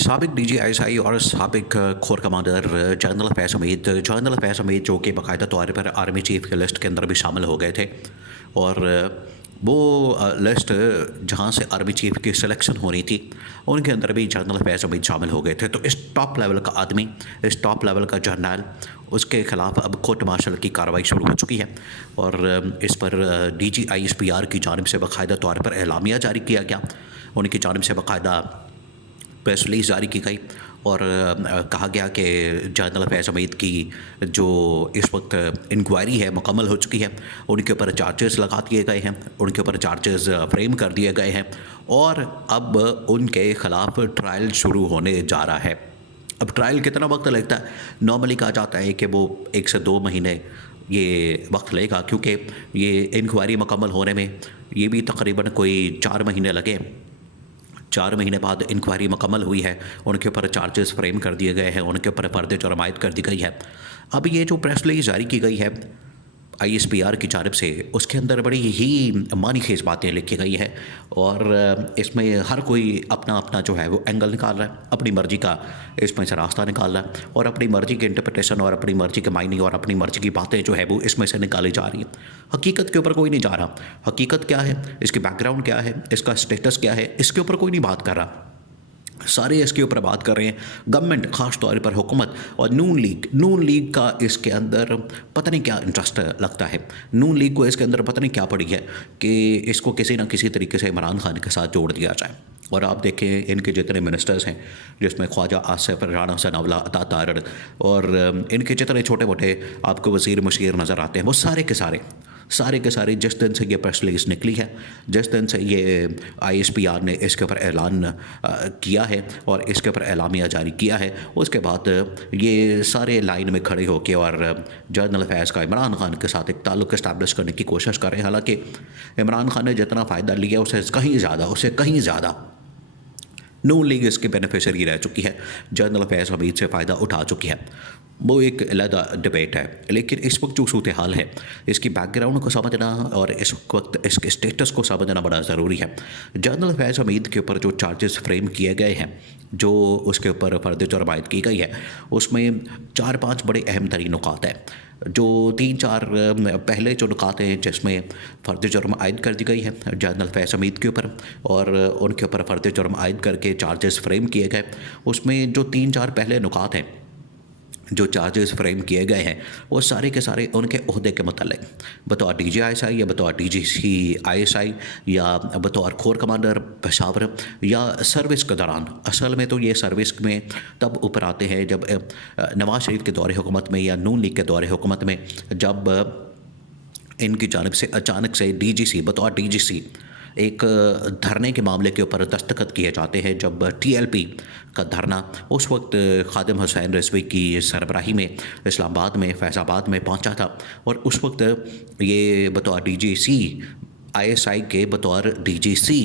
साबिक डीजीआईएसआई और साबिक कोर कमांडर जनरल फैज़ हमीद जो कि बाकायदा तौर पर आर्मी चीफ के लिस्ट के अंदर भी शामिल हो गए थे। और वो लिस्ट जहाँ से आर्मी चीफ की सिलेक्शन होनी थी उनके अंदर भी जनरल फैज़ हमीद शामिल हो गए थे। तो इस टॉप लेवल का आदमी, इस टॉप लेवल का जर्नल, उसके ख़िलाफ़ अब कोर्ट मार्शल की कार्रवाई शुरू हो चुकी है और इस पर डीजीआईएसपीआर की जानिब से बाकायदा तौर पर एलामिया जारी किया गया। उनकी जानिब से बाकायदा प्रेस रिलीज़ जारी की गई और कहा गया कि जनरल फैज़ हमीद की जो इस वक्त इंक्वायरी है मुकम्मल हो चुकी है। उनके ऊपर चार्जेस लगा दिए गए हैं, उनके ऊपर चार्जेस फ्रेम कर दिए गए हैं और अब उनके ख़िलाफ़ ट्रायल शुरू होने जा रहा है। अब ट्रायल कितना वक्त लगता है? नॉर्मली कहा जाता है कि वो 1 से 2 महीने ये वक्त लेगा, क्योंकि ये इंक्वायरी मुकम्मल होने में ये भी तकरीबन कोई 4 महीने लगे। 4 महीने बाद इंक्वायरी मुकम्मल हुई है, उनके ऊपर चार्जेस फ्रेम कर दिए गए हैं, उनके ऊपर फ़र्द जुर्म आयद कर दी गई है। अब ये जो प्रेस रिलीज़ जारी की गई है आईएसपीआर की जानिब से, उसके अंदर बड़ी ही मानीखेज़ बातें लिखी गई है और इसमें हर कोई अपना अपना जो है वो एंगल निकाल रहा है, अपनी मर्ज़ी का इसमें से रास्ता निकाल रहा है और अपनी मर्ज़ी की इंटरप्रिटेशन और अपनी मर्ज़ी की मायने और अपनी मर्ज़ी की बातें जो है वो इसमें से निकाली जा रही हैं। हकीकत के ऊपर कोई नहीं जा रहा। हकीकत क्या है, इसकी बैकग्राउंड क्या है, इसका स्टेटस क्या है, इसके ऊपर कोई नहीं बात कर रहा। सारे इसके ऊपर बात कर रहे हैं गवर्नमेंट, ख़ास तौर पर हुकूमत और नून लीग का इसके अंदर पता नहीं क्या इंटरेस्ट लगता है। नून लीग को इसके अंदर पता नहीं क्या पड़ी है कि इसको किसी ना किसी तरीके से इमरान खान के साथ जोड़ दिया जाए। और आप देखें इनके जितने मिनिस्टर्स हैं, जिसमें ख्वाजा आसिफ, राना सनाउल्लाह, अता तारड़ और इनके जितने छोटे मोटे आपको वज़ीर मुशीर नज़र आते हैं, वो सारे के सारे जिस दिन से ये प्रेस रिलीज़ निकली है, जिस दिन से ये आईएसपीआर ने इसके ऊपर ऐलान किया है और इसके ऊपर एलामिया जारी किया है, उसके बाद ये सारे लाइन में खड़े होकर और जनरल फैज़ का इमरान खान के साथ एक ताल्लुक़ इस्टेब्लिश करने की कोशिश कर रहे हैं। हालांकि इमरान खान ने जितना फ़ायदा लिया उससे कहीं ज़्यादा नून लीग इसके बेनिफिशरी रह चुकी है, जनरल फैज़ हमीद से फ़ायदा उठा चुकी है। वो एक अलग डिबेट है, लेकिन इस वक्त जो सूरत हाल है, इसकी बैकग्राउंड को समझना और इस वक्त इसके स्टेटस को समझना बड़ा ज़रूरी है। जनरल फैज़ हमीद के ऊपर जो चार्जेस फ्रेम किए गए हैं, जो उसके ऊपर फ़र्द जुर्म आयद की गई है, उसमें 4-5 बड़े अहम तरीन नुकात हैं। जो 3-4 पहले जो नुकात हैं जिसमें फ़र्द जुर्म आयद कर दी गई है जनरल फैज़ हमीद के ऊपर और उनके ऊपर फ़र्द जुर्म आयद करके चार्जेस फ्रेम किए गए, उसमें जो 3-4 पहले नुकात हैं जो चार्जेस फ्रेम किए गए हैं, वो सारे के सारे उनके ओहदे के मतलब बतौर डीजीआईएसआई या बतौर डीजीसीआईएसआई या बतौर कोर कमांडर पेशावर या सर्विस के दौरान। असल में तो ये सर्विस में तब ऊपर आते हैं जब नवाज़ शरीफ के दौरे हुकूमत में या नून लीग के दौरे हुकूमत में, जब इनकी जानिब से अचानक से डीजीसी बतौर डीजीसी एक धरने के मामले के ऊपर दस्तखत किए जाते हैं। जब टीएलपी का धरना उस वक्त खादिम हुसैन रिजवी की सरबराही में इस्लामाबाद में फैज़ाबाद में पहुंचा था और उस वक्त ये बतौर डीजीसी आईएसआई के बतौर डीजीसी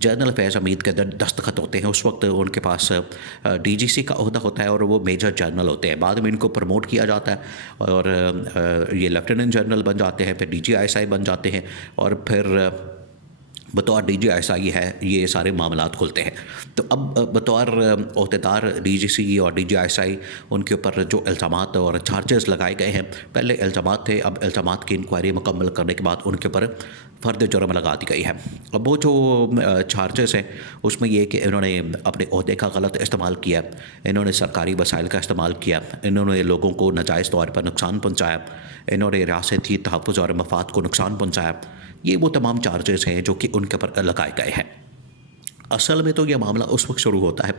जनरल फैज़ हमीद के दस्तखत होते हैं। उस वक्त उनके पास डीजीसी का ओहदा होता है और वो मेजर जनरल होते हैं। बाद में इनको प्रमोट किया जाता है और ये लेफ्टिनेंट जनरल बन जाते हैं, फिर डीजीआईएसआई बन जाते हैं और फिर बतौर डीजीआईएसआई है ये सारे मामलात खुलते हैं। तो अब बतौर ओहदेदार डीजीसी और डीजीआईएसआई उनके ऊपर जो इल्ज़ामात और चार्जेस लगाए गए हैं, पहले इल्ज़ामात थे, अब इल्ज़ामात की इंक्वायरी मुकम्मल करने के बाद उनके ऊपर फ़र्द जुर्म लगा दी गई है। अब वो जो चार्जेस हैं उसमें ये कि इन्होंने अपने ओहदे का गलत इस्तेमाल किया, इन्होंने सरकारी वसाइल का इस्तेमाल किया, इन्होंने लोगों को नाजायज़ तौर पर नुकसान पहुँचाया, इन्होंने रियासती तहफ़्फ़ुज़ और मफाद को नुकसान पहुँचाया। ये वो तमाम चार्जेस हैं जो कि उनके ऊपर लगाए गए हैं। असल में तो ये मामला उस वक्त शुरू होता है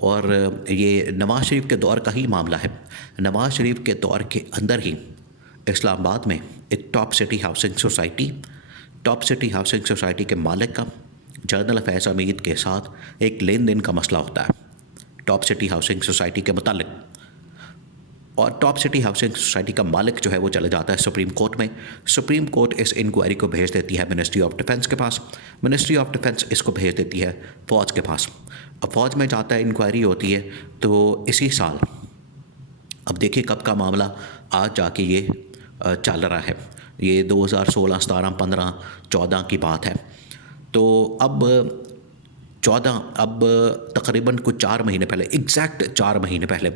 और ये नवाज़ शरीफ के दौर का ही मामला है। नवाज़ शरीफ के दौर के अंदर ही इस्लामाबाद में एक टॉप सिटी हाउसिंग सोसाइटी के मालिक का जनरल फैज़ हमीद के साथ एक लेन देन का मसला होता है टॉप सिटी हाउसिंग सोसाइटी के मुतालिक। और टॉप सिटी हाउसिंग सोसाइटी का मालिक जो है वो चले जाता है सुप्रीम कोर्ट में। सुप्रीम कोर्ट इस इंक्वायरी को भेज देती है मिनिस्ट्री ऑफ डिफेंस के पास, मिनिस्ट्री ऑफ डिफेंस इसको भेज देती है फ़ौज के पास। अब फ़ौज में जाता है, इंक्वायरी होती है। तो इसी साल, अब देखिए कब का मामला, आज जाके ये चल रहा है, ये 2016, 17, 15, 14 की बात है। तो अब 14 अब तकरीबन कुछ 4 महीने पहले, एग्जैक्ट 4 महीने पहले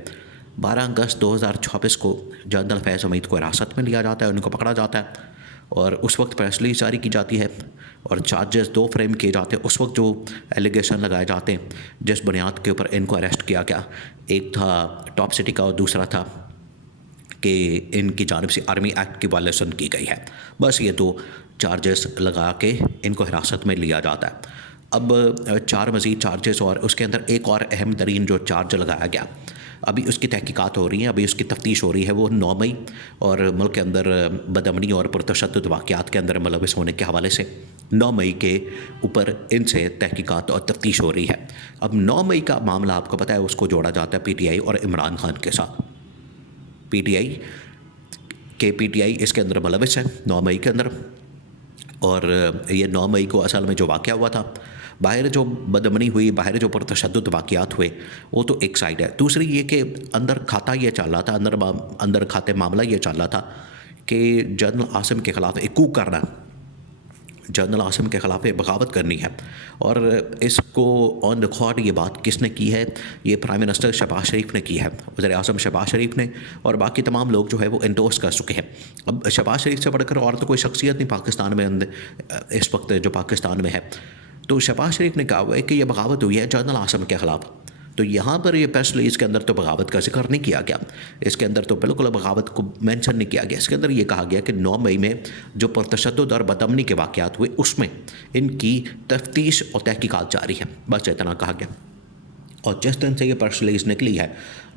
12 अगस्त 2024 को जनरल फैज़ हमीद को हिरासत में लिया जाता है, उनको पकड़ा जाता है और उस वक्त प्रेस रिलीज जारी की जाती है और चार्जेस 2 फ्रेम किए जाते हैं। उस वक्त जो एलिगेशन लगाए जाते हैं, जिस बुनियाद के ऊपर इनको अरेस्ट किया गया, एक था टॉप सिटी का और दूसरा था कि इनकी जानिब से आर्मी एक्ट की वायलेशन की गई है। बस ये 2 चार्जेस लगा के इनको हिरासत में लिया जाता है। अब 4 मज़ीद चार्जेस और उसके अंदर एक और अहम तरीन जो चार्ज लगाया गया, अभी उसकी तहकीकात हो रही हैं, अभी उसकी तफ्तीश हो रही है। वो 9 मई और मुल्क के अंदर बदअमनी और पुरतशद्दुद वाक़यात के अंदर मुलविस होने के हवाले से 9 मई के ऊपर इनसे तहकीकात और तफ्तीश हो रही है। अब 9 मई का मामला आपको पता है, उसको जोड़ा जाता है PTI और इमरान खान के साथ। PTI इसके अंदर मुलविस है 9 मई के अंदर। और ये 9 मई को असल में जो वाक़या हुआ था, बाहर जो बदअमनी हुई, बाहर जो पुरतशद्दुद वाक़यात हुए, वो तो एक साइड है। दूसरी ये कि अंदर खाता ये चल रहा था, अंदर खाते मामला ये चल रहा था कि जनरल आसिम के ख़िलाफ़ एक कूप करना, जनरल आसिम के ख़िलाफ़ बगावत करनी है। और इसको ऑन रिकॉर्ड ये बात किसने की है? ये प्राइम मिनिस्टर शहबाज शरीफ ने की है, वज़ीर आज़म शहबाज शरीफ ने, और बाकी तमाम लोग जो है वो एंडोर्स कर चुके हैं। अब शहबाज शरीफ से बढ़कर और तो कोई शख्सियत नहीं पाकिस्तान में इस वक्त जो पाकिस्तान में है। तो शहबाज शरीफ ने कहा हुआ है कि यह बगावत हुई है जनरल आसिम के ख़िलाफ़। तो यहाँ पर ये प्रेस रिलीज़ के अंदर तो बगावत का जिक्र नहीं किया गया, इसके अंदर तो बिल्कुल बगावत को मेंशन नहीं किया गया। इसके अंदर ये कहा गया कि 9 मई में जो पुरतशद्दुद और बदअमनी के वाक़यात हुए, उसमें इनकी तफ्तीश और तहकीकात जारी है, बस इतना कहा गया। और जिस दिन से ये प्रेस रिलीज़ निकली है,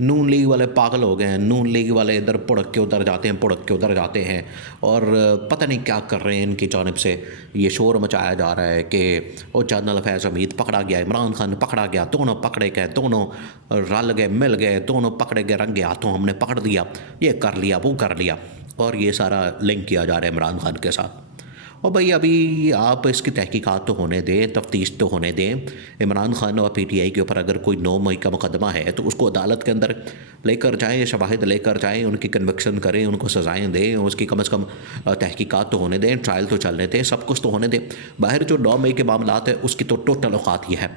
नून लीग वाले पागल हो गए हैं, नून लीग वाले इधर पुड़क के उधर जाते हैं, पुड़क के उधर जाते हैं, और पता नहीं क्या कर रहे हैं। इनकी जानिब से ये शोर मचाया जा रहा है कि वो जनरल फैज़ हमीद पकड़ा गया, इमरान खान पकड़ा गया, दोनों पकड़े गए, दोनों रल गए, मिल गए, दोनों पकड़े गए रंगे हाथों, हमने पकड़ लिया, ये कर लिया, वो कर लिया, और ये सारा लिंक किया जा रहा है इमरान खान के साथ। और भाई अभी आप इसकी तहकीकात तो होने दें, तफ्तीश तो होने दें। इमरान खान और PTI के ऊपर अगर कोई 9 मई का मुकदमा है तो उसको अदालत के अंदर लेकर जाएँ, शवाहिद लेकर जाएँ, उनकी कन्विक्शन करें, उनको सज़ाएँ दें, उसकी कम से कम तहकीकात तो होने दें, ट्रायल तो चलने दें, सब कुछ तो होने दें। बाहर जो 9 मई के मामलात है उसकी तो टोटल औकात ये है।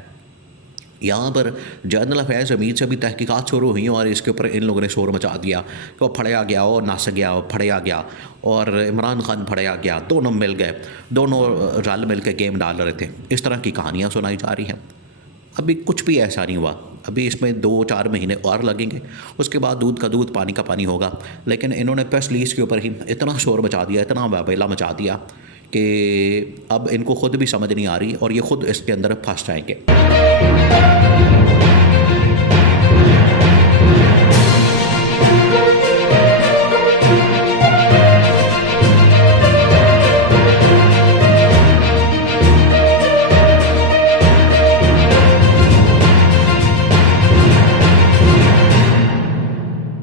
यहाँ पर जनरल फैज़ हमीद से भी तहकीकात शुरू हुई और इसके ऊपर इन लोगों ने शोर मचा दिया कि वो फड़या गया, और नास गया, और फड़या गया, और इमरान खान फड़या गया, दोनों मिल गए, दोनों रल मिल के गेम डाल रहे थे। इस तरह की कहानियाँ सुनाई जा रही हैं। अभी कुछ भी ऐसा नहीं हुआ, अभी इसमें 2-4 महीने और लगेंगे, उसके बाद दूध का दूध पानी का पानी होगा। लेकिन इन्होंने प्रेस रिलीज़ के ऊपर ही इतना शोर मचा दिया, इतना वावेला मचा दिया कि अब इनको खुद भी समझ नहीं आ रही और ये खुद इसके अंदर फंस जाएंगे।